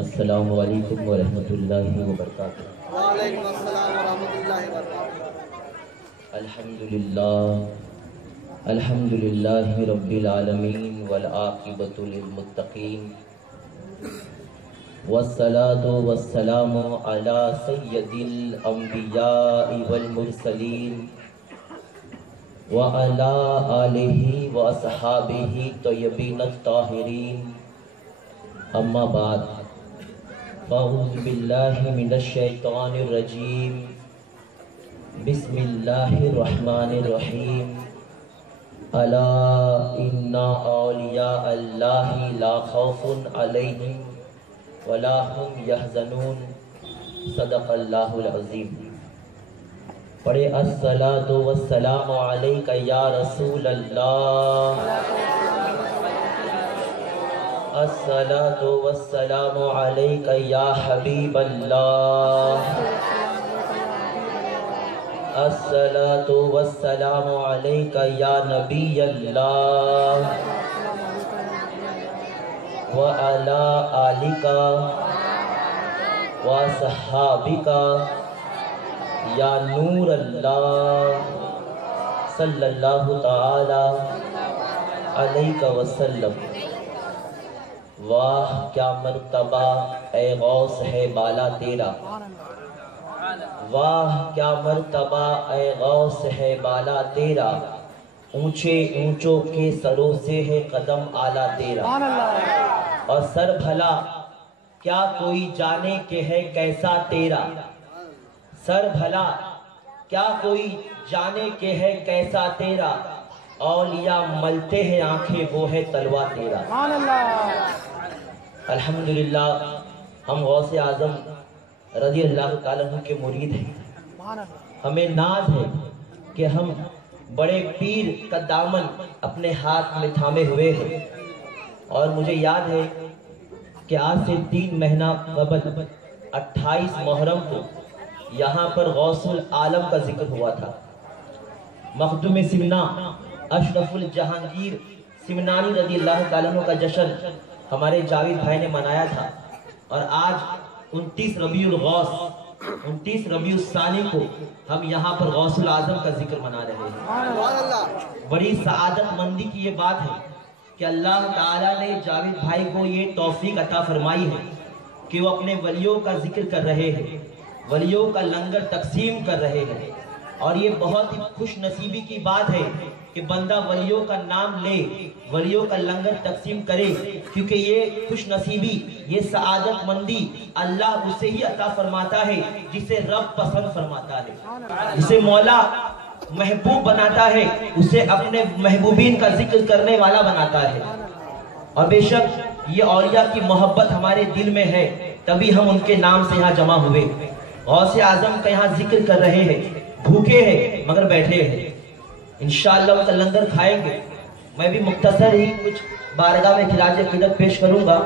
السلام علیکم ورحمۃ اللہ وبرکاتہ۔ وعلیکم السلام ورحمۃ اللہ وبرکاتہ۔ الحمد للہ رب العالمین والعاقبۃ للمتقین والصلاة والسلام علی سید الانبیاء والمرسلین وعلی آلہ واصحابہ طیبین الطاہرین، اما بعد، فاعوذ باللہ من الشیطان الرجیم، بسم اللہ الرحمن الرحیم، الا ان اولیاء اللہ لا خوف علیہم ولا هم یحزنون، صدق اللہ العظیم۔ پڑھے الصلاۃ والسلام علیک یا رسول اللہ، الصلاۃ والسلام علیک یا حبیب اللہ، الصلاۃ والسلام علیک یا نبی اللہ، وعلی آلک وصحابک یا نور اللہ، صلی اللہ تعالی علیہ وسلم۔ واہ کیا مرتبہ اے غوث ہے بالا تیرا، واہ کیا مرتبہ اے غوث ہے بالا تیرا، اونچے اونچوں کے سروں سے ہے قدم اعلیٰ تیرا، اور سر بھلا کیا کوئی جانے کہ ہے کیسا تیرا، سر بھلا کیا کوئی جانے کہ ہے کیسا تیرا، اولیاء ملتے ہیں آنکھیں وہ ہے تلوا تیرا۔ الحمدللہ ہم غوث اعظم رضی اللہ تعالیٰ عنہ کے مرید ہیں۔ ہمیں ناز ہے کہ ہم بڑے پیر کا دامن اپنے ہاتھ میں تھامے ہوئے ہیں، اور مجھے یاد ہے کہ آج سے 3 مہینہ قبل 28 محرم کو یہاں پر غوث العالم کا ذکر ہوا تھا۔ مخدوم سمنا اشرف الجہانگیر سمنانی رضی اللہ تعالیٰ عنہ کا جشن ہمارے جاوید بھائی نے منایا تھا، اور آج 29 ربیع الغوث 29 ربیع الثانی کو ہم یہاں پر غوث العظم کا ذکر منا رہے ہیں۔ بڑی سعادت مندی کی یہ بات ہے کہ اللہ تعالیٰ نے جاوید بھائی کو یہ توفیق عطا فرمائی ہے کہ وہ اپنے ولیوں کا ذکر کر رہے ہیں، ولیوں کا لنگر تقسیم کر رہے ہیں، اور یہ بہت ہی خوش نصیبی کی بات ہے کہ بندہ ولیوں کا نام لے، ولیوں کا لنگر تقسیم کرے، کیونکہ یہ خوش نصیبی، یہ سعادت مندی اللہ اسے ہی عطا فرماتا ہے جسے رب پسند فرماتا ہے، جسے مولا محبوب بناتا ہے، اسے اپنے محبوبین کا ذکر کرنے والا بناتا ہے۔ اور بے شک یہ اولیاء کی محبت ہمارے دل میں ہے، تبھی ہم ان کے نام سے یہاں جمع ہوئے۔ غوث اعظم کا یہاں ذکر کر رہے ہیں، بھوکے ہیں مگر بیٹھے ہیں، انشاءاللہ ان کا لنگر کھائیں گے۔ میں بھی مختصر ہی کچھ بارگاہ میں خراج عقیدت پیش کروں گا،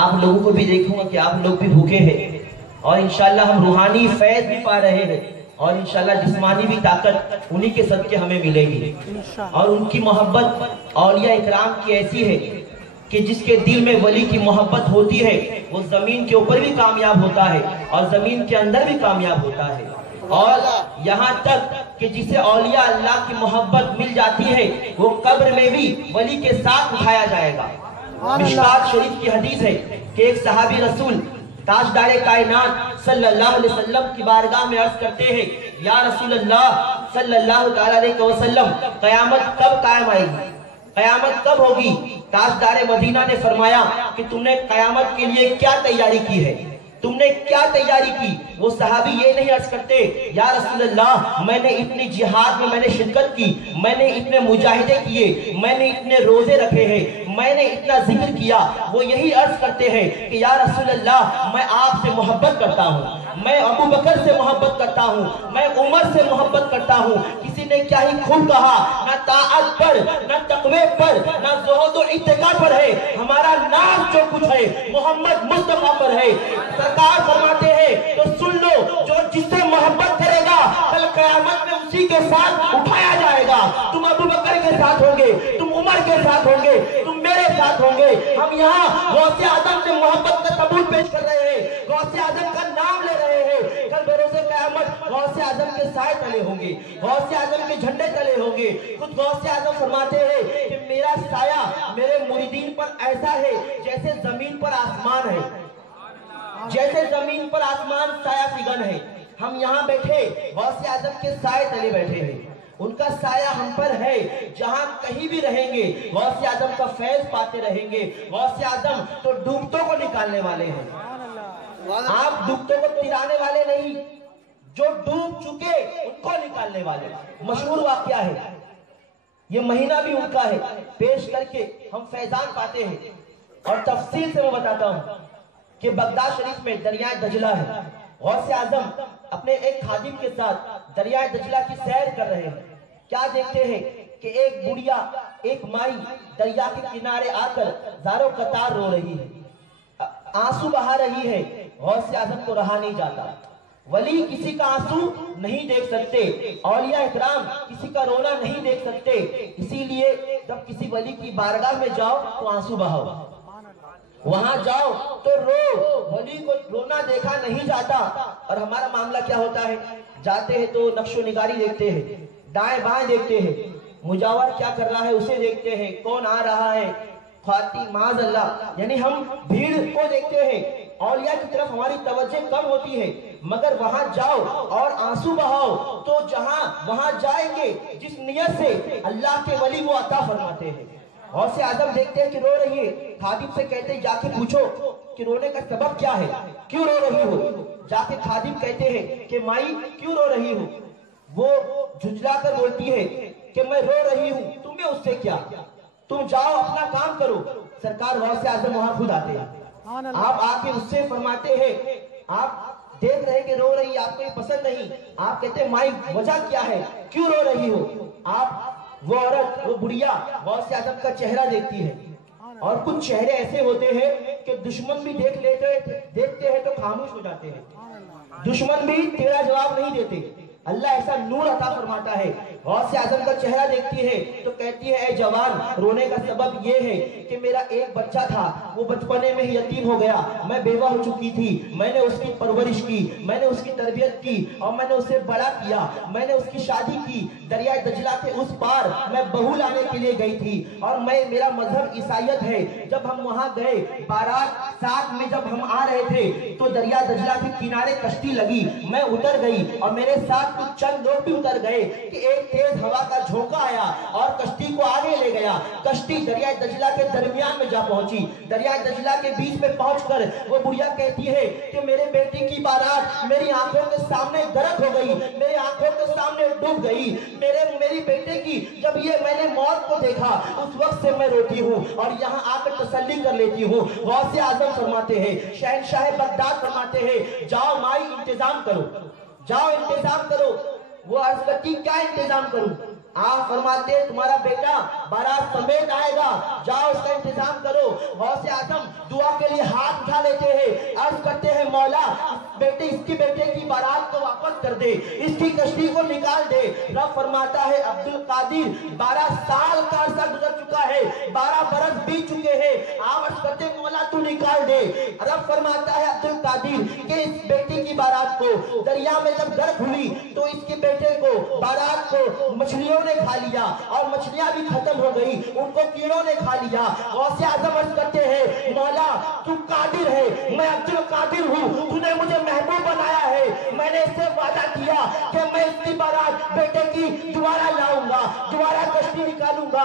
آپ لوگوں کو بھی دیکھوں گا کہ آپ لوگ بھی بھوکے ہیں، اور انشاءاللہ ہم روحانی فیض بھی پا رہے ہیں، اور انشاءاللہ جسمانی بھی طاقت انہی کے صدقے ہمیں ملے گی۔ اور ان کی محبت اولیاء اکرام کی ایسی ہے کہ جس کے دل میں ولی کی محبت ہوتی ہے وہ زمین کے اوپر بھی کامیاب ہوتا ہے اور زمین کے اندر بھی کامیاب ہوتا ہے، اور یہاں تک کہ جسے اولیاء اللہ کی محبت مل جاتی ہے وہ قبر میں بھی ولی کے ساتھ اٹھایا جائے گا۔ مشکات شریف کی حدیث ہے کہ ایک صحابی رسول تاجدار کائنات صلی اللہ علیہ وسلم کی بارگاہ میں عرض کرتے ہیں، یا رسول اللہ صلی اللہ علیہ وسلم، قیامت کب قائم آئے گی، قیامت کب ہوگی؟ تاجدار مدینہ نے فرمایا کہ تم نے قیامت کے لیے کیا تیاری کی ہے، تم نے کیا تیاری کی؟ وہ صحابی یہ نہیں عرض کرتے، یا رسول اللہ میں نے اتنی جہاد میں میں نے شرکت کی، میں نے اتنے مجاہدے کیے، میں نے اتنے روزے رکھے ہیں، میں نے اتنا ذکر کیا۔ وہ یہی عرض کرتے ہیں کہ یا رسول اللہ میں آپ سے محبت کرتا ہوں، میں ابو بکر سے محبت کرتا ہوں، میں عمر سے محبت کرتا ہوں۔ کسی نے کیا ہی خوب کہا، نہ طاعت پر، نہ تقوی پر، نہ زہد و اتقاء پر ہے، ہمارا نام جو کچھ ہے محمد مصطفیٰ پر ہے۔ سرکار فرماتے ہیں تو سن لو، جو جس سے محبت کرے گا کل قیامت میں اسی کے ساتھ اٹھایا جائے گا۔ تم ابو بکر کے ساتھ ہوگے، تم عمر के साथ होंगे, तुम मेरे साथ होंगे। हम यहाँ गौसे आजम से मोहब्बत का सबूत पेश कर रहे हैं, गौसे आजम का नाम ले रहे हैं। कल बरोज़े क़यामत गौसे आजम के साए तले होंगे, गौसे आजम के झंडे तले होंगे। खुद गौसे आजम फरमाते हैं कि मेरा साया मेरे मुरीदीन पर ऐसा है जैसे जमीन पर आसमान है, जैसे जमीन पर आसमान साया फिगन है। हम यहाँ बैठे गौसे आजम के साए तले बैठे हैं, उनका साया हम पर है। जहां कहीं भी रहेंगे गौसे आजम का फैज़ पाते रहेंगे। गौसे आजम तो डूबतों को निकालने वाले हैं, आप डूबतों को तिराने वाले नहीं, जो डूब चुके उनको निकालने वाले। मशहूर वाकया है, ये महीना भी उनका है, पेश करके हम फैजान पाते हैं। और तफसील से मैं बताता हूं कि बगदाद शरीफ में दरियाए दजला है। गौसे आजम अपने एक खादिम के साथ दरियाए दजला की सैर कर रहे हैं। क्या देखते हैं कि एक बुढ़िया, एक माई दरिया के किनारे आकर ज़ारो कतार रो रही है, आंसू बहा रही है। गौसे आजम को रहा नहीं जाता। वली किसी का आंसू नहीं देख सकते, औलिया इकराम किसी का रोना नहीं देख सकते। इसीलिए जब किसी वली की बारगाह में जाओ तो आंसू बहाओ, वहां जाओ तो रो। वली को रोना देखा नहीं जाता। और हमारा मामला क्या होता है, जाते हैं तो नक्शो निगारी देखते हैं, दाएं बाएं देखते हैं, मुजावर क्या कर रहा है उसे देखते हैं, कौन आ रहा है, खाती माज अल्लाह, यानी हम भीड़ को देखते हैं। औलिया की तरफ हमारी तवज्जो कम होती है। मगर वहां जाओ और आंसू बहाओ तो जहां वहां जाएंगे जिस नियत से अल्लाह के वली वो अता फरमाते हैं। गौसे आजम देखते हैं कि रो रही है, खादिम से कहते हैं जाके पूछो कि रोने का सबब क्या है, क्यों रो रही हो। जाके खादिम कहते हैं कि माई क्यों रो रही हो। वो झुंझला कर बोलती है कि मैं रो रही हूँ, तुम्हें उससे क्या, तुम जाओ अपना काम करो। सरकार गौसे आजम वहां खुद आते हैं, आप आके उससे फरमाते हैं, आप देख रहे कि रो रही, आपको ये पसंद नहीं। आप कहते हैं माई वजह क्या है, क्यों रो रही हो। आप वो औरत, वो बुढ़िया गौसे आजम का चेहरा देखती है। और कुछ चेहरे ऐसे होते हैं कि दुश्मन भी देखते हैं तो खामोश हो जाते हैं, दुश्मन भी तेरा जवाब नहीं देते। अल्लाह ऐसा नूर अता फरमाता है। गौसे आजम का चेहरा देखती है तो कहती है, ऐ जवान, रोने का सबब ये है कि मेरा एक बच्चा था, वो बचपने में ही यतीम हो गया, मैं बेवा हो चुकी थी, मैंने उसकी परवरिश की, मैंने उसकी तरबियत की और मैंने उसे बड़ा किया, मैंने उसकी शादी की। दरियाए दजला के उस पार मैं बहू लाने के लिए गई थी और मेरा मजहब ईसाइयत है। जब हम वहां गए, बारात साथ में जब हम आ रहे थे तो दरिया दजला के किनारे कश्ती लगी, मैं उतर गई और मेरे साथ कुछ चंद लोग भी उतर गए कि एक तेज हवा का झोंका आया और कश्ती को आगे ले गया। कश्ती दरिया दजला के दरमियान में जा पहुंची। दरिया दजला के बीच में पहुंचकर वो बुढ़िया कहती है कि मेरे बेटी की बारात मेरी आंखों के सामने गर्क हो गई, मेरी आंखों के सामने डूब गई। मेरी बेटे की जब ये मैंने मौत को देखा उस वक्त से मैं रोती हूँ और यहाँ आकर तसल्ली कर लेती हूँ। गौसे आजम फरमाते हैं, शहंशाह बगदाद फरमाते हैं, जाओ माई इंतजाम करो, जाओ इंतजाम करो। वो अर्ज करती क्या इंतजाम करूं। आप फरमाते तुम्हारा बेटा बारात समेत आएगा, जाओ उसका इंतजाम करो। गौसे आजम दुआ के लिए हाथ उठा लेते हैं, अर्ज करते हैं मौला इसकी बेटे की बारात को वापस कर दे, इसकी कश्ती को निकाल दे। रब फरमाता है अब्दुल कादिर 12 साल का अर्सा गुजर चुका है, 12 बरस बीत चुके हैं, आप अर्ज करते मौला तू निकाल दे। रब फरमाता है अब्दुल कादिर कि इस बेटी की बारात को दरिया में जब गर्क हुई तो इसके बेटे को बारात को मछलियों ने खा लिया और मछलियां भी खत्म हो गई, उनको कीड़ों ने खा लिया। गौसे आजम अर्ज करते हैं मौला तू कादिर है, मैं अब्दुल कादिर हूँ, तूने मुझे महबूब बनाया है, मैंने इससे वादा किया कि मैं इसकी बारात बेटे की दोबारा लाऊंगा, दोबारा कश्ती निकालूंगा।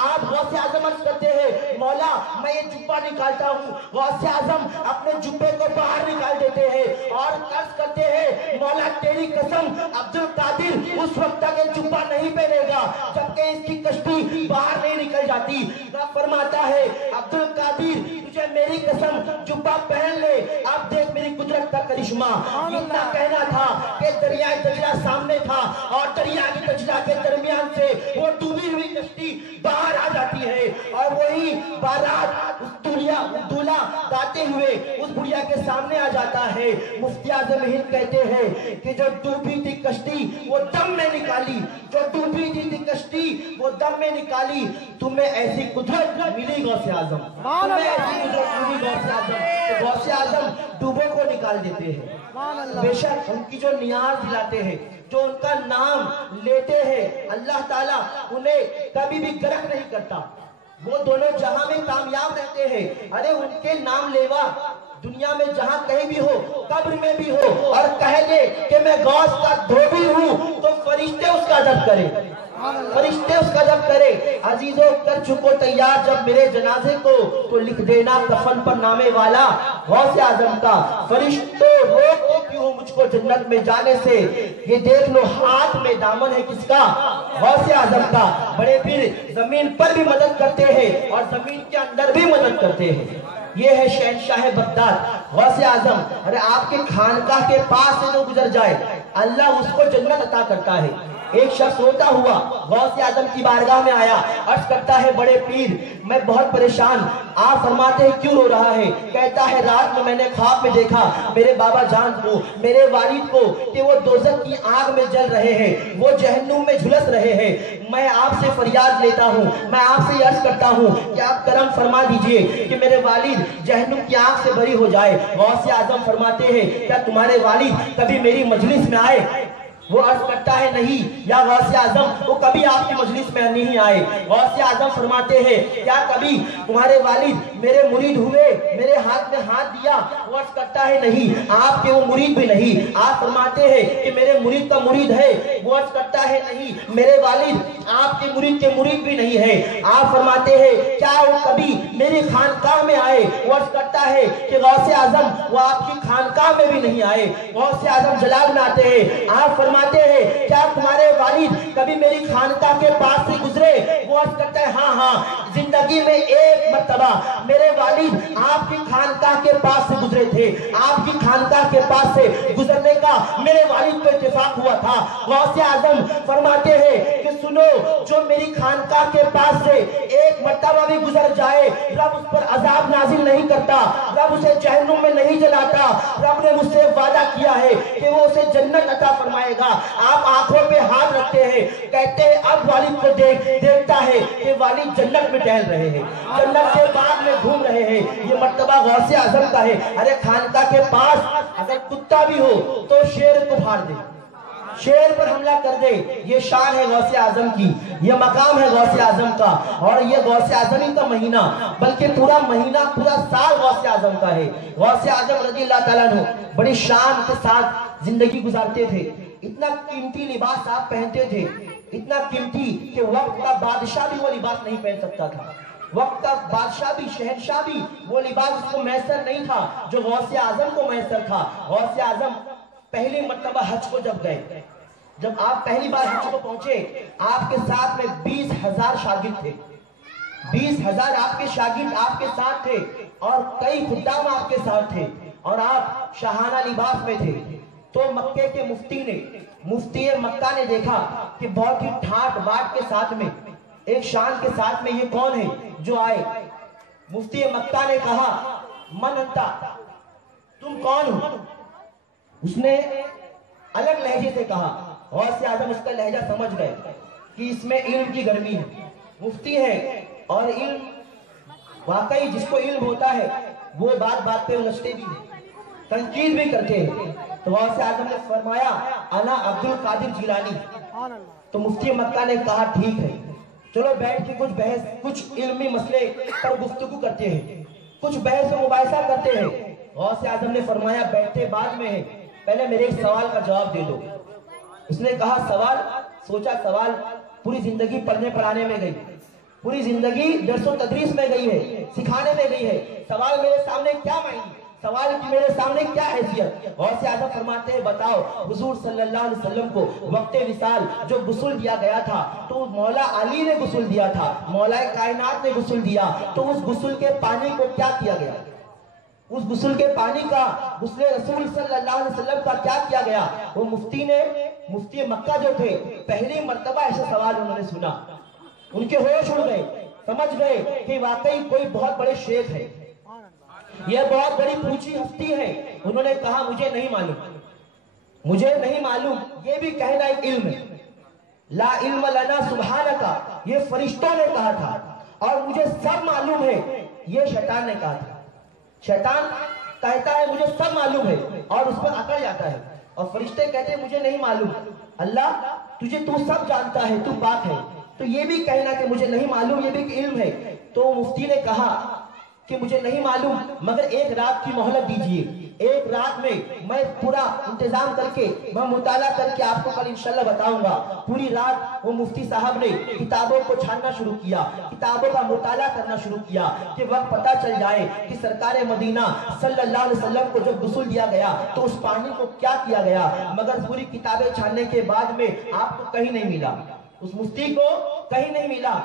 आप गौसे आजम अर्ज करते हैं मौला मैं ये जुब्बा निकालता हूँ। गौसे आजम अपने जुब्बे को बाहर निकाल देते हैं और अर्ज करते हैं मौला तेरी कसम अब्दुल कादिर उस वक्त तक जुब्बा नहीं पहनेगा जबकि इसकी कश्ती बाहर नहीं निकल जाती। रब फरमाता है अब्दुल कादिर तुझे मेरी कसम जुब्बा पहन ले, अब देख मेरी कुदरत का करिश्मा। इतना कहना था कि दरिया दजला सामने था और दरिया की दजला के दरमियान से वो डूबी हुई कश्ती बाहर आ जाती है और वही बारात उस दूल्हा गाते हुए उस बुढ़िया के सामने आ जाता है। मुफ्ती आज़म हिंद कहते हैं कि जो डूबी थी कश्ती वो दम में निकाली, जो डूबी थी कश्ती वो दम में निकाली, तुम्हें ऐसी कुदरत मिली गौसे आजम, तुम्हें ऐसी कुदरत मिली गौसे आजम। तो गौसे आजम डूबों को निकाल देते हैं, बेशक उनकी जो नियाज दिलाते हैं, जो उनका नाम लेते हैं, अल्लाह ताला उन्हें कभी भी गर्क नहीं करता। वो दोनों जहां में कामयाब रहते हैं। अरे उनके नाम लेवा दुनिया में जहां कहीं भी हो, कब्र में भी हो, और कह दे कि मैं गौस का धोबी हूं, तो फरिश्ते उसका अदब करें, फरिश्ते उसका अदब करें। अजीजों कर चुको तैयार जब मेरे जनाजे को, तो लिख देना कफन पर नामे वाला गौसे आजम का। फरिश्तों रोकते क्यों हो मुझको जन्नत में जाने से, ये देख लो हाथ में दामन है किसका, गौसे आजम का। बड़े पीर जमीन पर भी मदद करते हैं और जमीन के अंदर भी मदद करते हैं। ये है शहनशाह बगदाद गौसे आजम। अरे आपके खानकाह के पास से जो गुजर जाए अल्लाह उसको जन्नत अता करता है। एक शख्स रोता हुआ गौसे आजम की बारगाह में आया, अर्ज करता है बड़े पीर मैं बहुत परेशान। आप फरमाते हैं क्यों रो रहा है? कहता है रात में मैंने ख्वाब में देखा मेरे बाबा जान को, मेरे वालिद को, कि वो दोज़ख की आग में जल रहे हैं, वो जहन्नुम में झुलस रहे हैं। मैं आपसे फरियाद लेता हूँ, मैं आपसे अर्ज करता हूँ कि आप करम फरमा दीजिए कि मेरे वालिद जहन्नुम की आग से बरी हो जाए। गौसे आजम फरमाते हैं क्या तुम्हारे वालिद कभी मेरी मजलिस में आए? वो अर्ज करता है नहीं या गौसे आजम वो कभी आपकी मजलिस में नहीं आए। गौसे आजम फरमाते हैं क्या कभी तुम्हारे वालिद मेरे मुरीद हुए, मेरे हाथ में हाथ दिया? वो अर्ज करता है नहीं, आपके वो मुरीद भी नहीं। आप फरमाते हैं कि मेरे मुरीद का मुरीद है? वो अर्ज करता है नहीं, मेरे वालिद आपके मुरीद के मुरीद भी नहीं है। आप फरमाते हैं क्या वो कभी मेरी खानकाह में आए? वो अर्ज करता है कि गौसे आजम वो आपकी खानकाह में भी नहीं आए। गौसे आजम जलाल में आते हैं, आप फरमाते हैं क्या तुम्हारे वालिद कभी मेरी खानकाह के पास से गुजरे? वो अर्ज करता है हाँ, जिंदगी में एक मर्तबा मेरे वालिद आपकी खानकाह के पास से गुजरे थे। आपकी खानकाह के पास से गुजरने का मेरे वालिद को इत्तेफाक हुआ था। गौसे आजम फरमाते हैं कि सुनो, जो मेरी खानकाह के पास से एक मर्तबा भी गुजर जाए रब उस पर अजाब नाजिल नहीं करता, रब उसे जहन्नुम में नहीं जलाता। रब ने मुझसे वादा किया है कि वो उसे जन्नत अता फरमाएगा। आप आंखों पे हाथ रखते हैं, कहते हैं अब वालिद को देखता है कि वालिद जन्नत में टहल रहे हैं, जन्नत के बाग में घूम रहे हैं। ये मर्तबा गौसे आजम का है। अरे खानकाह के पास अगर कुत्ता भी हो तो शेर को फाड़ दे, शेर पर हमला कर दे। ये शान है गौसे आजम की, ये मकाम है गौसे आजम का। और ये गौसे आजम ही का महीना बल्कि पूरा महीना, पूरा साल गौसे आजम का है। गौसे आजम रज़ियल्लाहु ताला अन्हु बड़ी शान के साथ जिंदगी गुजारते थे। इतना कीमती लिबास आप पहनते थे, इतना कीमती कि वक्त का बादशाह भी वो लिबास नहीं पहन सकता था। वक्त का बादशाह भी, शहनशाह भी वो लिबास उसको मैसर नहीं था जो गौसे आजम को मैसर था। गौसे आजम पहली मर्तबा हज को जब गए, जब आप पहली बार हज को पहुंचे, आपके साथ में 20,000 शागिर्द थे। 20,000 आपके शागिर्द आपके साथ थे और कई खुद्दाम आपके साथ थे और आप शाहाना लिबास में थे। तो मक्के के मुफ्ती मक्का ने देखा कि बहुत ही ठाट बाट के साथ में, एक शान के साथ में ये कौन है जो आए? मुफ्ती मक्का ने कहा मन अंता, तुम कौन हो? उसने अलग लहजे से कहा। गौसे आजम उसका लहजा समझ गए कि इसमें इल्म की गर्मी है, मुफ्ती है और इल्म वाकई जिसको इल्म होता है वो बात बात पे उलझते भी है, तनकीद भी करते हैं। तो गौसे आजम ने फरमाया अना अब्दुल कादिर जिलानी। तो मुफ्ती मक्का ने कहा ठीक है, चलो बैठ के कुछ बहस, कुछ इल्मी मसले पर गुफ्तगू करते हैं, कुछ बहस और मुबाहिसा करते हैं। गौसे आजम ने फरमाया बैठे बाद में है, पहले मेरे एक सवाल का जवाब दे दो। उसने कहा सवाल? सोचा सवाल, पूरी जिंदगी पढ़ने पढ़ाने में गई, पूरी जिंदगी दरसो तदरीस में गई है, सिखाने में गई है, सवाल मेरे सामने क्या मायने, सवाल की मेरे सामने क्या हैसियत? गौसे आजम फरमाते हैं बताओ, हुजूर सल्लल्लाहु अलैहि वसल्लम को वक्ते विसाल जो गुस्ल दिया गया था तो मौला अली ने गुस्ल दिया था, मौला कायनात ने गुस्ल दिया, तो उस गुस्ल के पानी को क्या किया गया? उस गुस्ल के पानी का, गुस्ल रसूल सल्लल्लाहु अलैहि वसल्लम का क्या किया गया? वो मुफ्ती मक्का जो थे, पहली मर्तबा ऐसा सवाल उन्होंने सुना, उनके होश उड़ गए, समझ गए कि वाकई कोई बहुत बड़े शेख है, यह बहुत बड़ी पूछी हस्ती है। उन्होंने कहा मुझे नहीं मालूम, मुझे नहीं मालूम। ये भी कहना एक इल्म है, لا علم لنا سبحانکا یہ فرشتوں نے کہا تھا، اور مجھے سب معلوم ہے یہ شیطان نے کہا تھا۔ شیطان کہتا ہے مجھے سب معلوم ہے اور اس پر اکڑ جاتا ہے، اور فرشتے کہتے ہیں مجھے نہیں معلوم۔ اللہ تجھے تو سب جانتا ہے، تو پاک ہے، تو یہ بھی کہنا کہ مجھے نہیں معلوم یہ بھی ایک علم ہے۔ تو مفتی نے کہا کہ مجھے نہیں معلوم مگر ایک رات کی مہلت دیجئے، ایک رات میں پورا انتظام کر کے میں مطالعہ کر کے آپ کو کل انشاءاللہ بتاؤں گا۔ پوری رات وہ مفتی صاحب نے کتابوں کو چھاننا شروع کیا، کتابوں کا مطالعہ کرنا شروع کیا کہ وقت پتہ چل جائے کہ سرکار مدینہ صلی اللہ علیہ وسلم کو جب غسل دیا گیا تو اس پانی کو کیا کیا گیا، مگر پوری کتابیں چھاننے کے بعد میں آپ کو کہیں نہیں ملا، اس مفتی کو کہیں نہیں ملا۔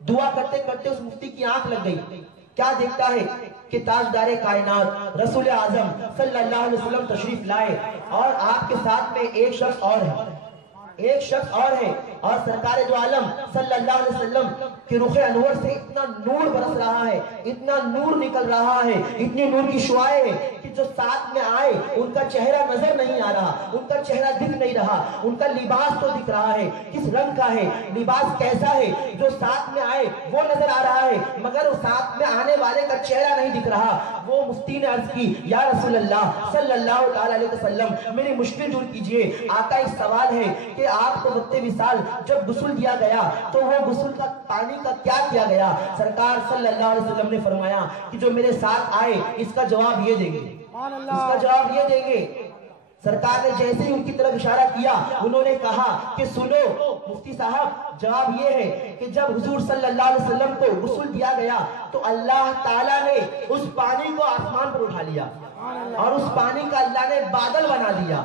دعا کرتے کرتے اس مفتی کی آنکھ لگ گئی، کیا دیکھتا ہے کہ تاجدار کائنات رسول اعظم صلی اللہ علیہ وسلم تشریف لائے، اور آپ کے ساتھ میں ایک شخص اور ہے، ایک شخص اور ہے، اور سرکار دو عالم صلی اللہ علیہ وسلم کے رخ انور سے اتنا نور برس رہا ہے، اتنا نور نکل رہا ہے، اتنی نور کی شعائیں ہیں کہ جو ساتھ میں آئے ان کا چہرہ نظر نہیں آ رہا، ان کا چہرہ دکھ نہیں رہا، ان کا لباس تو دکھ رہا ہے کس رنگ کا ہے، لباس کیسا ہے، جو ساتھ میں آئے وہ نظر آ رہا ہے مگر اس ساتھ میں آنے والے کا چہرہ نہیں دکھ رہا۔ وہ مفتی نے عرض کی یا رسول اللہ صلی اللہ علیہ وسلم میری مشکل دور کیجئے۔ آقا ایک سوال ہے کہ آپ کو وقت وصال جب غسل دیا گیا تو وہ غسل کا پانی کا کیا کیا گیا؟ سرکار صلی اللہ علیہ وسلم نے فرمایا کہ جو میرے ساتھ آئے اس کا جواب یہ دیں گے، اس کا جواب یہ دیں گے۔ سرکار نے جیسے ہی ان کی طرف اشارہ کیا انہوں نے کہا کہ سنو مفتی صاحب، جواب یہ ہے کہ جب حضور صلی اللہ علیہ وسلم کو غسل دیا گیا تو اللہ تعالیٰ نے اس پانی کو آسمان پر اٹھا لیا، اور اس پانی کا اللہ نے بادل بنا دیا،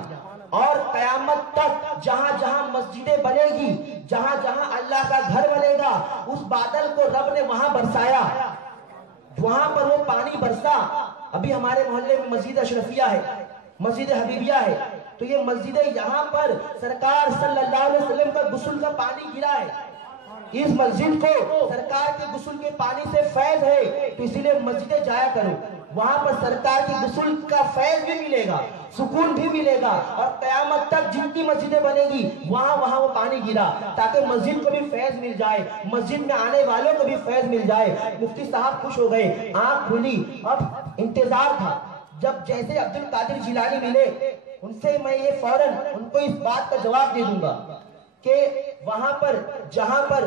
اور قیامت تک جہاں جہاں مسجدیں بنے گی، جہاں جہاں اللہ کا گھر بنے گا، اس بادل کو رب نے وہاں برسایا، وہاں پر وہ پانی برسا۔ ابھی ہمارے محلے میں مسجد اشرفیہ ہے، مسجد حبیبیہ ہے، تو یہ مسجد یہاں پر سرکار صلی اللہ علیہ وسلم کا غسل کا پانی گرا ہے۔ اس مسجد کو سرکار کے غسل کے پانی سے فیض ہے، تو اسی لیے مسجدیں جایا کرو، وہاں پر سرکار کے غسل کا فیض بھی ملے گا، سکون بھی ملے گا، اور قیامت تک جتنی مسجدیں بنے گی وہاں وہاں وہ پانی گرا تاکہ مسجد کو بھی فیض مل جائے، مسجد میں آنے والوں کو بھی فیض مل جائے۔ مفتی صاحب خوش ہو گئے، آنکھ کھلی، اب انتظار تھا جب جیسے عبد القادر جیلانی ملے ان سے میں یہ فوراً ان کو اس بات کا جواب دے دوں گا کہ وہاں پر جہاں پر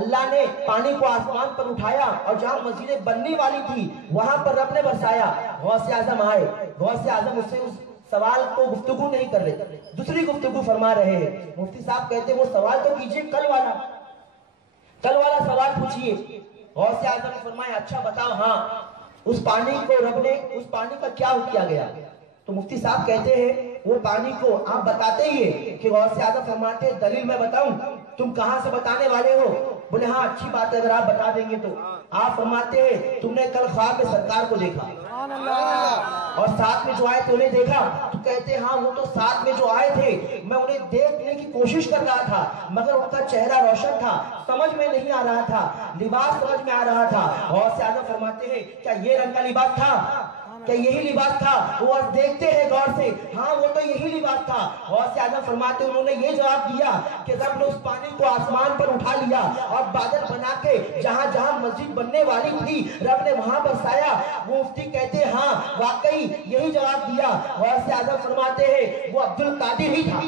اللہ نے پانی کو آسمان پر اٹھایا اور جہاں مسجدیں بننے والی تھی وہاں پر رب نے برسایا۔ غوث اعظم آئے، غوث اعظم اس سے اس سوال کو گفتگو نہیں کر رہے، دوسری گفتگو فرما رہے ہیں۔ مفتی صاحب کہتے وہ سوال تو کیجئے، کل والا سوال پوچھئے۔ غوث اعظم نے فرمایا اچھا بتاؤ، ہاں اس پانی کو رب نے اس پانی کا کیا کیا گیا؟ تو مفتی صاحب کہتے ہیں وہ پانی کو آپ بتاتے ہی ہے کہ غوث اعظم فرماتے ہیں دلیل میں بتاؤں؟ تم کہاں سے بتانے والے ہو؟ بولے ہاں اچھی بات ہے اگر آپ بتا دیں گے تو۔ آپ فرماتے ہیں تم نے کل خواب میں سرکار کو دیکھا اور ساتھ میں جو آئے تھے انہیں دیکھا؟ تو کہتے ہیں ہاں وہ تو ساتھ میں جو آئے تھے میں انہیں دیکھنے کی کوشش کر رہا تھا مگر ان کا چہرہ روشن تھا، سمجھ میں نہیں آ رہا تھا، لباس سمجھ میں آ رہا تھا۔ غوث اعظم فرماتے ہیں کیا یہ رنگ کا لباس تھا؟ کیا یہی لباس تھا؟ وہ دیکھتے ہیں غور سے، ہاں وہ تو یہی لباس تھا۔ غوث اعظم فرماتے انہوں نے یہ جواب دیا کہ رب نے اس پانی کو آسمان پر اٹھا لیا اور بادل بنا کے جہاں جہاں مسجد بننے والی تھی رب نے وہاں برسایا۔ وہ مفتی کہتے ہیں ہاں واقعی یہی جواب دیا۔ غوث اعظم فرماتے ہیں وہ عبد القادر ہی تھا،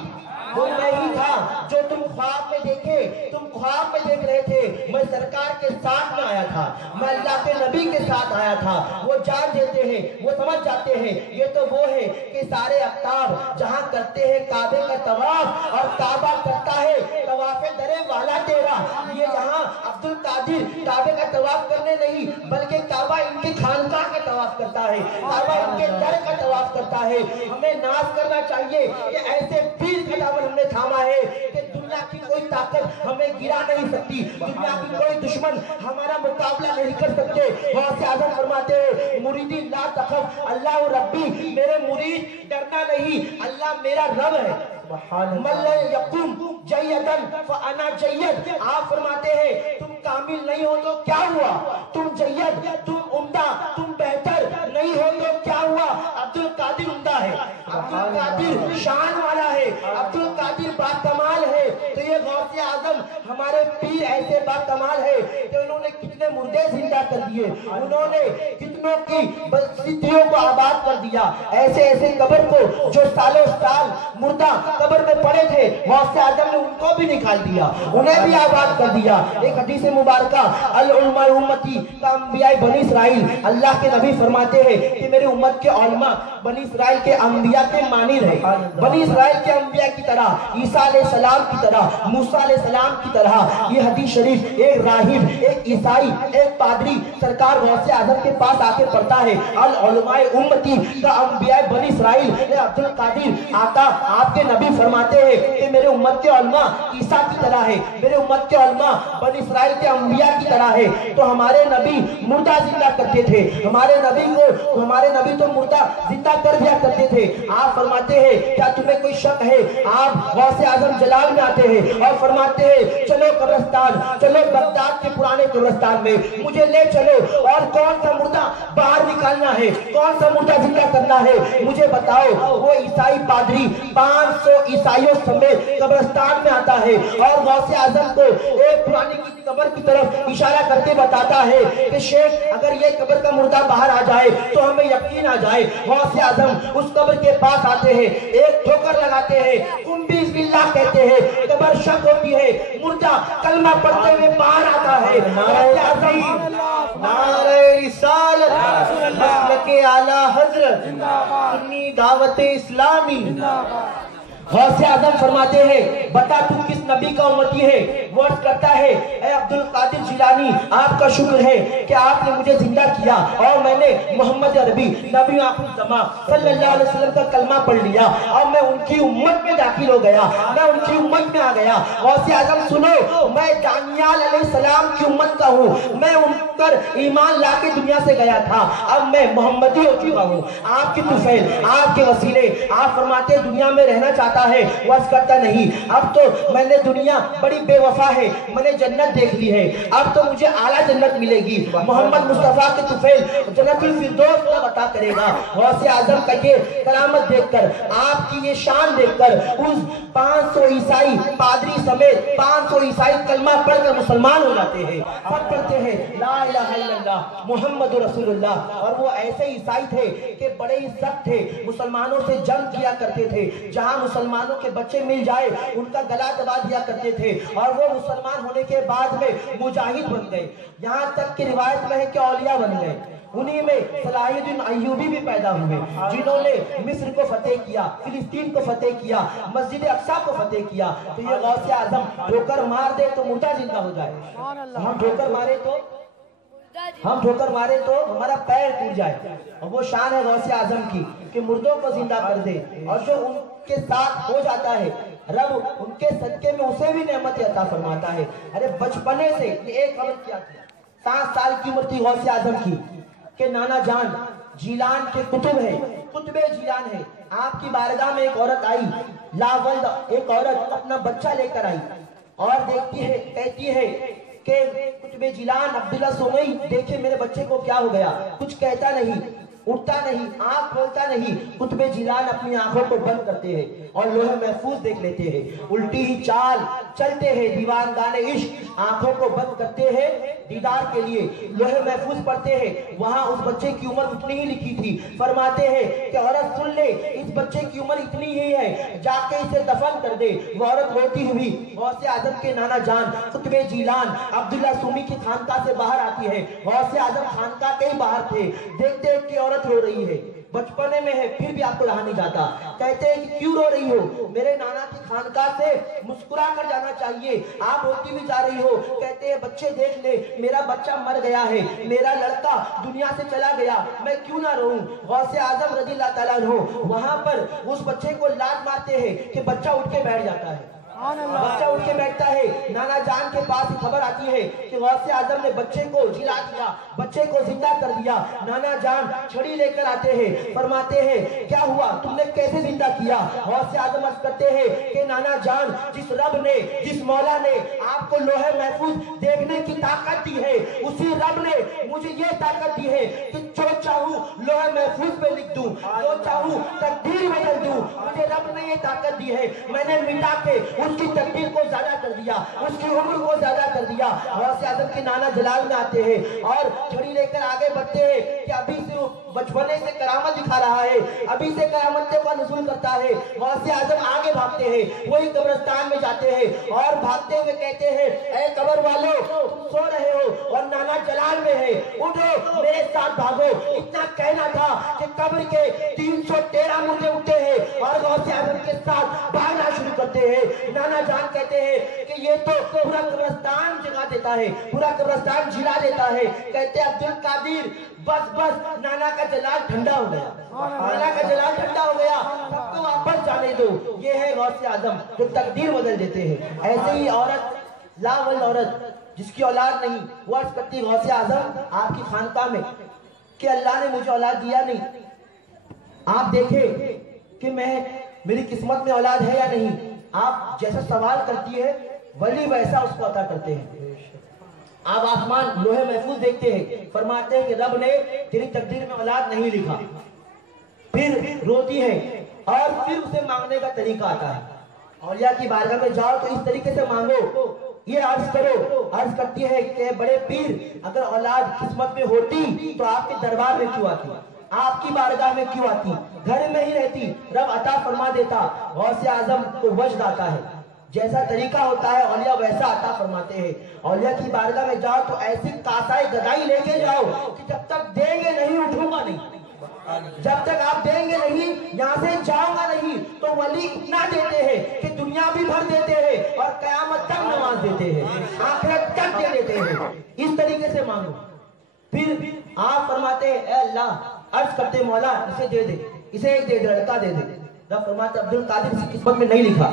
وہ میں ہی تھا جو تم خواب میں دیکھے، تم خواب میں دیکھ رہے تھے، میں سرکار کے ساتھ میں آیا تھا، میں اللہ کے نبی کے ساتھ آیا تھا۔ وہ جان دیتے ہیں، وہ سمجھ جاتے ہیں یہ تو وہ ہے کہ سارے اقطاب جہاں کرتے ہیں کعبے کا طواف اور کعبہ کرتا ہے طواف درے والا تیرا، یہ یہاں عبد القادر کعبے کا طواف کرنے نہیں بلکہ کعبہ ان کی خانقاہ کا طواف کرتا ہے، کعبہ ان کے در کا طواف کرتا ہے۔ ہمیں ناز کرنا چاہیے کہ ایسے پیر کا دامن ہم نے تھاما ہے کہ دنیا کی کوئی طاقت ہمیں گرا نہیں سکتی، دنیا کی کوئی دشمن ہمارا مقابلہ نہیں کر سکتے۔ غوث اعظم فرماتے ہیں مریدی لا تخف اللہ ربی، میرے مرید ڈرنا نہیں، اللہ میرا رب ہے۔ من لن یقوم جیدا فانا جید، آپ فرماتے ہیں تم کامل نہیں ہو تو کیا ہوا، تم جید، تم عمدہ، تم بہتر نہیں ہو تو کیا ہوا؟ عبد القادر عمدہ ہے، عبد القادر شان والا ہے، عبد القادر با کمال ہے، تو یہ आजम हमारे पीर ऐसे बाकमाल है कि उन्होंने कितने मुर्दे जिंदा कर दिए, उन्होंने कितनों की सिद्धियों को आबाद कर दिया। ऐसे ऐसे कब्र को जो सालों साल मुर्दा कब्र में पड़े थे, गौसे आजम ने उनको भी निकाल दिया, उन्हें भी आबाद कर दिया। एक हदीस मुबारका अल उलमा उम्मती का अंबिया बनी इसराइल, अल्लाह के नबी फरमाते हैं कि मेरी उम्मत के उलमा बनी इसराइल के अंबिया के मानिर है। बनी इसराइल के अंबिया की तरह, ईसा अलैहिस्सलाम की तरह, मूसा अलैहिस्सलाम की तरह। ये हदीस शरीफ एक राहिब, एक ईसाई, एक पादरी सरकार गौसे आजम के पास आके पढ़ता है, अल उलमा उम्मती का अंबिया बनी इसराइल अब्दुल कादिर आका आपके नबी फरमाते हैं कि मेरे उम्मत के उलमा ईसा की तरह है, मेरे उम्मत के उलमा बनी इसराइल के अंबिया की तरह है। तो हमारे नबी मुर्दा जिंदा करते थे, हमारे नबी तो मुर्दा जिंदा कर दिया करते थे। आप फरमाते हैं क्या तुम्हें कोई शक है? आप गौसे आजम जलाल में आते हैं और फरमाते हैं चलो कब्रिस्तान, चलो बगदाद के पुराने कब्रिस्तान में मुझे ले चलो, और कौन सा मुर्दा बाहर निकालना है, कौन सा मुर्दा जिंदा करना है मुझे बताओ। वो ईसाई पादरी 500 ईसाइयों समेत कब्रिस्तान में आता है और गौसे आजम को एक पुरानी की कब्र की तरफ इशारा करके बताता है कि शेख अगर ये कब्र का मुर्दा बाहर आ जाए तो हमें यकीन आ जाए। गौसे आजम उस कब्र के पास आते हैं, एक ठोकर लगाते हैं, तुम भी बिस्मिल्लाह कहते हैं, कब्र शक होती है, मुर्दा कलमा पढ़ते हुए बाहर आता है। नारे रिसालत, मसलके आला हजरत, सुन्नी दावत इस्लामी। गौसे आजम फरमाते हैं बता तू किस नबी का उम्मती है? वो अर्ज करता है ए अब्दुल कादिर जिलानी, आपका शुक्र है कि आपने मुझे जिंदा किया और मैंने मोहम्मद अरबी नबी आखिर सल्लल्लाहु अलैहि वसल्लम का कलमा पढ़ लिया और मैं उनकी उम्मत में दाखिल हो गया, मैं उनकी उम्मत में आ गया। गौसे आजम सुनो, मैं दानियाल अलैहिस्सलाम की उम्मत का हूँ, मैं उन पर ईमान लाके दुनिया से गया था, अब मैं मोहम्मदी हो चुका हूँ। आपकी तुफैल, आपके वसीले, आप फरमाते दुनिया में रहना चाहता है, वस करता नहीं, अब तो मैंने दुनिया बड़ी बेवफा है, मैंने जन्नत देख ली है, अब तो मुझे आला जन्नत मिलेगी। मोहम्मद मुस्तफा के तुफैल जन्नतुल फिरदौस का अता करेगा। गौसे आजम का ये करामत देखकर, आपकी ये शान देखकर उस 500 ईसाई पादरी समेत 500 ईसाई कलमा पढ़कर मुसलमान हो जाते हैं। सब पढ़ते हैं ला इलाहा इल्लल्लाह मुहम्मदुर रसूलुल्लाह। और वो ऐसे ईसाई थे कि बड़े ही सख्त थे, मुसलमानों से जंग किया करते थे, जहां मुसलमानों के बच्चे मिल जाए उनका गला दबा दिया करते थे, और वो मुसलमान होने के बाद में मुजाहिद बन गए। यहाँ तक की रिवायत में है कि औलिया बन गए। उन्हीं में सलाहुद्दीन अय्यूबी भी पैदा हुए जिन्होंने मिस्र को फतेह किया, फिलिस्तीन को फतेह किया, मस्जिद अक्सा को फतेह किया। तो ये गौसे आजम ठोकर मार दे तो मुर्दा जिंदा हो जाए, हम ठोकर मारे तो हमारा पैर टूट जाए। और वो शान है गौसे आजम की कि मुर्दों को जिंदा कर दे, और जो उनके साथ हो जाता है रब उनके सदके में उसे भी नेमत अता फरमाता है। अरे बचपने से ये एक खबर किया था, 7 साल की उम्र थी गौसे आजम की कि नाना जान जीलान के कुतुब है, कुतुबे जीलान है, आपकी बारगाह में एक औरत आई, लावल्द एक औरत अपना बच्चा लेकर आई और देखती है, कहती है कि कुतुबे जीलान अब्दुल्ला सुमई देखे मेरे बच्चे को क्या हो गया, कुछ कहता नहीं, उठता नहीं, आंख खोलता नहीं। कुतुबे जिलान अपनी आंखों को बंद करते हैं और लोहे महफूज देख लेते हैं, उल्टी ही चाल चलते हैं, दीवान गाने इश्क आंखों को बंद करते हैं दीदार के लिए, लोहे महफूज पढ़ते हैं। वहां उस बच्चे की उम्र उतनी ही लिखी थी। फरमाते हैं कि औरत सुन ले, इस बच्चे की उम्र इतनी ही है, जाके इसे दफन कर दे। वो औरत रोती हुई गौसे आजम के नाना जान कुतुबे जिलान अब्दुल्ला सुमी की खानका से बाहर आती है। गौसे आजम खानका के ही बाहर थे, देख देख के औरत रो रही है, बचपने में है फिर भी आपको रहा नहीं जाता। कहते हैं कि क्यों रो रही हो? मेरे नाना की खानकाह से मुस्कुरा कर जाना चाहिए, आप रोती भी जा रही हो। कहते हैं बच्चे देख ले, मेरा बच्चा मर गया है, मेरा लड़का दुनिया से चला गया, मैं क्यों ना रोऊं। गौसे आजम रज़ियल्लाहु ताला अन्हु वहां पर उस बच्चे को लात मारते हैं कि बच्चा उठ के बैठ जाता है, बच्चा उठ के बैठता है। नाना जान के पास खबर आती है कि गौसे आजम ने बच्चे को जिला दिया, बच्चे को जिंदा कर दिया। नाना जान छड़ी लेकर आते हैं, फरमाते हैं क्या हुआ, तुमने कैसे जिंदा किया? गौसे आजम अर्ज करते हैं कि नाना जान, जिस रब ने, जिस मौला ने आपको लोहे महफूज देखने की ताकत दी है, उसी रब ने मुझे ये ताकत दी है कि जो चाहूं लोहे महफूज पे लिख दूं, जो चाहूं तकदीर बदल दूं। मुझे रब ने ये ताकत दी है, मैंने मिटा के उसकी तकदीर को ज्यादा कर दिया, उसकी उम्र को ज्यादा कर दिया। गौसे आजम के नाना जलाल में आते हैं और छड़ी लेकर आगे बढ़ते हैं कि अभी से बचपने से करामत दिखा रहा है, अभी से करामतों का नुज़ूल करता है। गौसे आजम आगे भागते हैं, वही कब्रिस्तान में जाते हैं और भागते हुए कहते हैं, ऐ कब्र वालों, तुम सो रहे हो और नाना जलाल में है, उठो मेरे साथ भागो। इतना कहना था कि कब्र के 313 मुर्दे उठते हैं और गौसे आजम के साथ भागना शुरू करते हैं। नाना जान कहते हैं कि ये तो पूरा कब्रिस्तान जगा देता है, पूरा कब्रिस्तान जिला देता है। कहते अब्दुल कादिर, बस बस, नाना का जलाल ठंडा हो गया, नाना का जलाल ठंडा हो गया, सबको वापस जाने दो। ये है गौसे आजम जो तकदीर बदल देते हैं। ऐसे ही औरत, लावल औरत जिसकी औलाद नहीं, वो अर्ज करती गौसे आजम आपकी खानकाह में कि अल्लाह ने मुझे औलाद दिया नहीं, आप देखें कि मेरी किस्मत में औलाद है या नहीं। आप जैसा सवाल करती है वली वैसा उसको अता करते हैं। आप आसमान लोहे महफूज देखते हैं, फरमाते हैं कि रब ने तेरी तकदीर में औलाद नहीं लिखा। फिर रोती है और फिर उसे मांगने का तरीका आता है। औलिया की बारगाह में जाओ तो इस तरीके से मांगो, ये अर्ज करो। अर्ज करती है कि बड़े पीर, अगर औलाद किस्मत में होती तो आपके दरबार में क्यों आती, आपकी बारगाह में क्यों आती, घर में ही रहती, रब अता फरमा देता। गौसे आजम को वजद आता है, जैसा तरीका होता है औलिया वैसा अता फरमाते हैं। औलिया की बारगाह में जाओ तो ऐसी कासाए गदाई लेके जाओ कि जब तक देंगे नहीं उठूंगा नहीं, जब तक आप देंगे नहीं यहाँ से जाऊंगा नहीं। तो वली इतना देते हैं कि दुनिया भी भर देते हैं और कयामत तक नमाज देते हैं, आखिरत तक दे देते हैं। इस तरीके से मांगो। फिर आप फरमाते हैं, ऐ अल्लाह, अर्ज करते मौला इसे दे दे, इसे एक दे दे, लड़का दे दे। रब फरमाते अब्दुल कादिर की किस्मत में नहीं लिखा।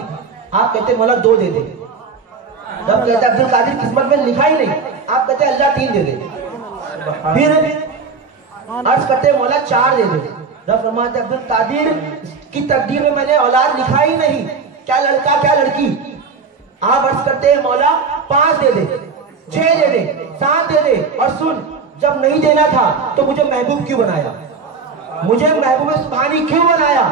आप कहते मौला 2 दे दे। रब कहते अब्दुल कादिर किस्मत में लिखा ही नहीं। आप कहते अल्लाह 3 दे दे। फिर अर्ज करते मौला 4 दे दे। रब फरमाते अब्दुल कादिर की तकदीर में मैंने औलाद लिखा ही नहीं, क्या लड़का क्या लड़की। आप अर्ज करते हैं मौला 5 दे दे, 6 दे दे, 7 दे दे। और सुन, जब नहीं देना था तो मुझे महबूब क्यों बनाया, मुझे महबूब सुभानी क्यों बनाया।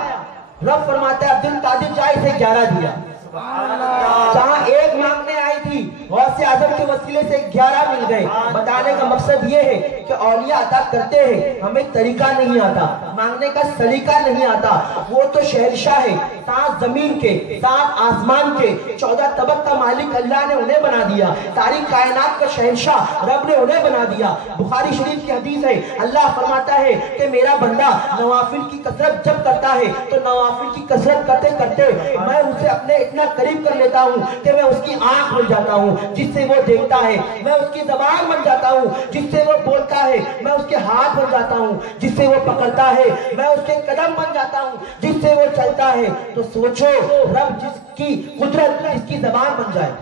रब फरमाता है अब्दुल कादिर जा इसे 11 दिया। जहां 1 मांगने आई थी गौसे आजम के वसीले से 11 मिल गए। बताने का मकसद ये है कि औलिया अता करते हैं, हमें तरीका नहीं आता, मांगने का सलीका नहीं आता। वो तो शहंशाह है, 7 जमीन के 7 आसमान के 14 तबक का मालिक अल्लाह ने उन्हें बना दिया। सारी कायनात का शहंशाह रब ने उन्हें बना दिया। बुखारी शरीफ की हदीस है, अल्लाह फरमाता है कि मेरा बंदा नवाफिल की कसरत जब करता है तो नवाफिल की कसरत करते करते मैं उसे अपने इतना करीब कर लेता हूँ कि मैं उसकी आंख बन जाता हूँ जिससे वो देखता है, मैं उसकी जबान बन जाता हूँ जिससे वो बोलता है, मैं उसके हाथ बन जाता हूँ जिससे वो पकड़ता है, मैं उसके कदम बन जाता हूँ जिससे वो चलता है। तो सोचो, रब जिसकी कुदरत जिसकी जबान बन जाए,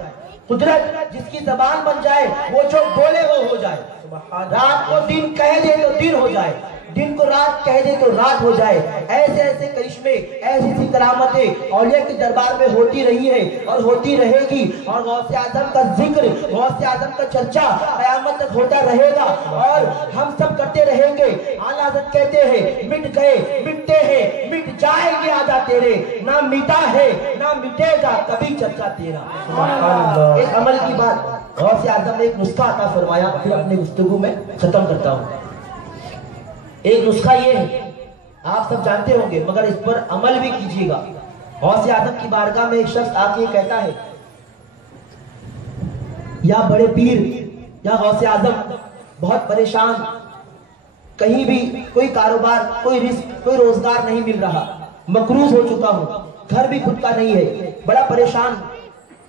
कुदरत जिसकी जबान बन जाए, वो जो बोले वो हो जाए। रात को दिन कह दे तो दिन हो जाए, दिन को रात कह दे तो रात हो जाए। ऐसे ऐसे करिश्मे, ऐसी सी करामतें औलिया के दरबार में होती रही है और होती रहेगी। और गौसे आजम का जिक्र, गौसे आजम का चर्चा कयामत तक होता रहेगा और हम सब करते रहेंगे। आला हज़रत कहते हैं, मिट गए मिटते हैं, मिट जाएंगे आदा तेरे, ना मिटा है ना मिटेगा कभी चर्चा तेरा। एक अमल की बात, गौसे आजम ने एक नुस्खा अता फरमाया, फिर अपने गुफ्तगू में खत्म करता हूँ। एक नुस्खा ये है, आप सब जानते होंगे मगर इस पर अमल भी कीजिएगा। गौसे आजम की बारगाह में एक शख्स आके कहता है, या बड़े पीर या गौसे आजम, बहुत परेशान, कहीं भी कोई कारोबार, कोई रिस्क, कोई रोजगार नहीं मिल रहा, मकरूज हो चुका हूँ, घर भी खुद का नहीं है, बड़ा परेशान।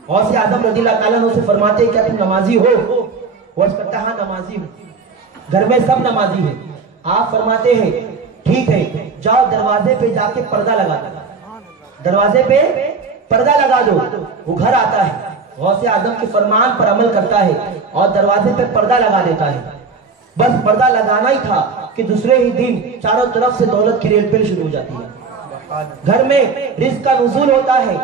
गौसे आजम रज़ियल्लाहु ताला अन्हु से फरमाते, क्या तुम नमाजी हो? वो कहता हाँ नमाजी हूँ, घर में सब नमाजी है। आप फरमाते हैं ठीक है, जाओ दरवाजे पे जाके पर्दा लगा दो, दरवाजे पे पर्दा लगा दो। वो घर आता है, गौसे आजम के फरमान पर अमल करता है और दरवाजे पे पर्दा लगा देता है। बस पर्दा लगाना ही था कि दूसरे ही दिन चारों तरफ से दौलत की रेलपेल शुरू हो जाती है। घर में रिज़्क़ का नुज़ूल होता है,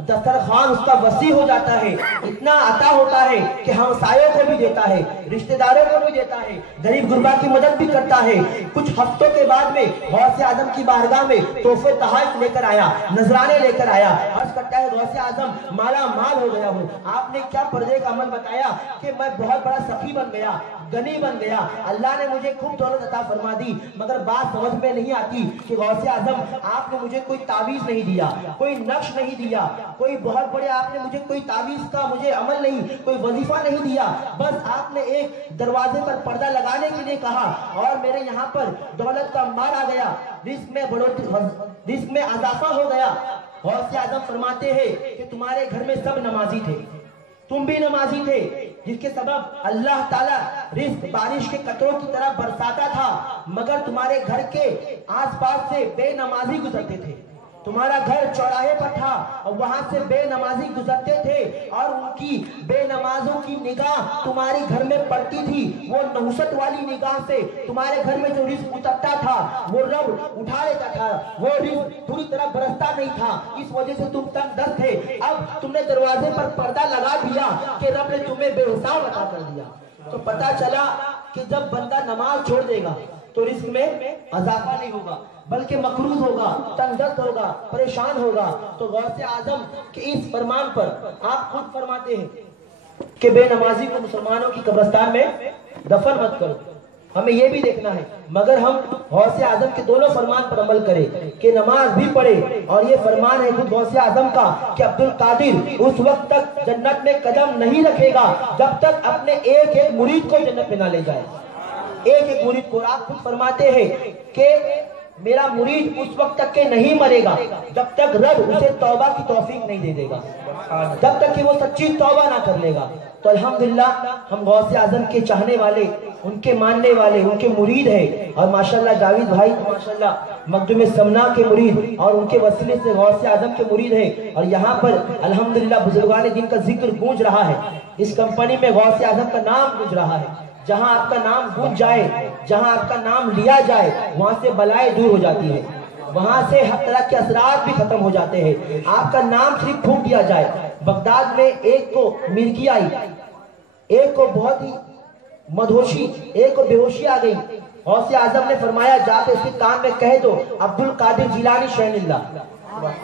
दस्तरखान उसका वसी हो जाता है, इतना अता होता है कि हमसायों को भी देता है, रिश्तेदारों को भी देता है, गरीब गुरबा की मदद भी करता है। कुछ हफ्तों के बाद में गौसे आजम की बारगाह में तोहफे तहाइफ लेकर आया, नजराने लेकर आया। अर्ज करता है गौसे आजम माला माल हो गया हूँ। आपने क्या पर्दे का अमल बताया कि मैं बहुत बड़ा सखी बन गया, गनी बन गया, अल्लाह ने मुझे खूब दौलत अता फरमा दी। मगर बात समझ में नहीं आती कि गौसे आजम आपने मुझे कोई तावीज नहीं दिया, कोई नक्श नहीं दिया, कोई बहुत बड़े आपने मुझे कोई तावीज का मुझे अमल नहीं, कोई वजीफा नहीं दिया। बस आपने एक दरवाजे पर पर्दा लगाने के लिए कहा और मेरे यहाँ पर दौलत का मार आ गया, रिस्क में बढ़ोतरी, रिस्क में इजाफा हो गया। गौसे आजम फरमाते हैं कि तुम्हारे घर में सब नमाजी थे, तुम भी नमाजी थे, जिसके सबब अल्लाह ताला रिस्क बारिश के कतरों की तरह बरसाता था। मगर तुम्हारे घर के आसपास से बेनमाजी गुजरते थे, तुम्हारा घर चौराहे पर था और वहां से बेनमाजी गुजरते थे और उनकी बेनमाजों की निगाह तुम्हारे घर में पड़ती थी। वो नहुसत वाली निगाह से तुम्हारे घर में जो रिस्क उतरता था वो रब उठा लेता था, वो रिस्क पूरी तरह बरसता नहीं था। इस वजह से तुम तंग थे। अब तुमने दरवाजे पर पर्दा लगा दिया कि रब ने तुम्हें बेहिसाब अता कर दिया। तो पता चला कि जब बंदा नमाज छोड़ देगा तो रिस्क में इजाफा नहीं होगा, बल्कि मकरूज होगा, तंगदस्त होगा, परेशान होगा। तो गौसे आजम के इस फरमान पर आप खुद फरमाते हैं कि बेनमाजी को मुसलमानों की कब्रिस्तान में दफन मत करो। हमें ये भी देखना है, मगर हम गौसे आजम के दोनों फरमान पर अमल करें कि नमाज भी पढ़े। और ये फरमान है खुद गौसे आजम का कि अब्दुल कादिर उस वक्त तक जन्नत में कदम नहीं रखेगा जब तक अपने एक एक मुरीद को जन्नत में ना ले जाए, एक एक मुरीद को। आप खुद फरमाते हैं कि मेरा मुरीद उस वक्त तक के नहीं मरेगा जब तक रब उसे तौबा की तौफीक नहीं दे देगा, जब तक कि वो सच्ची तौबा ना कर लेगा। तो अल्हम्दुलिल्लाह हम गौसे आजम के चाहने वाले, उनके मानने वाले, उनके मुरीद हैं। और माशाल्लाह जावेद भाई माशाल्लाह मखदूम समना के मुरीद और उनके वसीले से गौसे आजम के मुरीद हैं। और यहाँ पर अल्हम्दुलिल्लाह बुजुर्गान दिन का जिक्र गूंज रहा है। इस कंपनी में गौसे आजम का नाम गूंज रहा है। जहां आपका नाम गूंज जाए, जहां आपका नाम लिया जाए, वहां से बलाएं दूर हो जाती है, वहां से हर तरह के असरात भी खत्म हो जाते हैं। आपका नाम सिर्फ फूंक दिया जाए। बगदाद में एक को मिर्गी आई, एक को बहुत ही मदहोशी, एक को बेहोशी आ गई। गौसे आजम ने फरमाया जाके उसके कान में कह दो अब्दुल कादिर जिलानी शैनिल्लाह,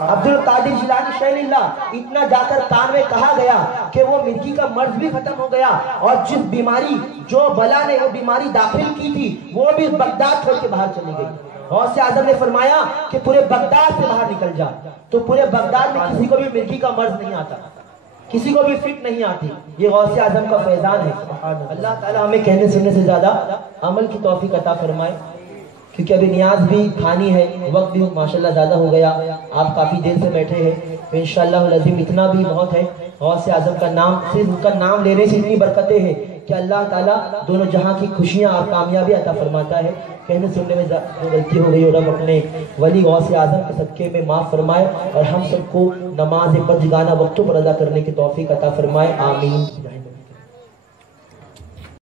अब्दुल कादिर जिलानी शैनिल्लाह। इतना जाकर कान में कहा गया कि वो मिर्गी का मर्ज भी खत्म हो गया और जिस बीमारी, जो बला ने वो बीमारी दाखिल की थी, वो भी बगदाद छोड़ के बाहर चली गई। गौसे आजम ने फरमाया कि पूरे बगदाद से बाहर निकल जा। तो पूरे बगदाद में किसी को भी मिर्गी का मर्ज नहीं आता, किसी को भी फिट नहीं आती। ये गौसे आजम का फैजान है। अल्लाह ताला हमें कहने सुनने से ज्यादा अमल की तौफीक अता फरमाए, क्योंकि अभी नियाज भी खानी है, वक्त भी माशाल्लाह ज़्यादा हो गया, आप काफ़ी देर से बैठे हैं। तो इंशाअल्लाह लज़ीम इतना भी बहुत है। गौसे आजम का नाम, सिर्फ उनका नाम लेने से इतनी बरकतें हैं कि अल्लाह ताला दोनों जहां की खुशियां और कामयाबी अता फरमाता है। कहने सुनने में जो गलती हो गई और अपने वली गौसे आजम के सदक़े में माफ़ फरमाए और हम सबको नमाज पंजगाना वक्तों पर अदा करने की तौफीक अता फरमाए। आमीन।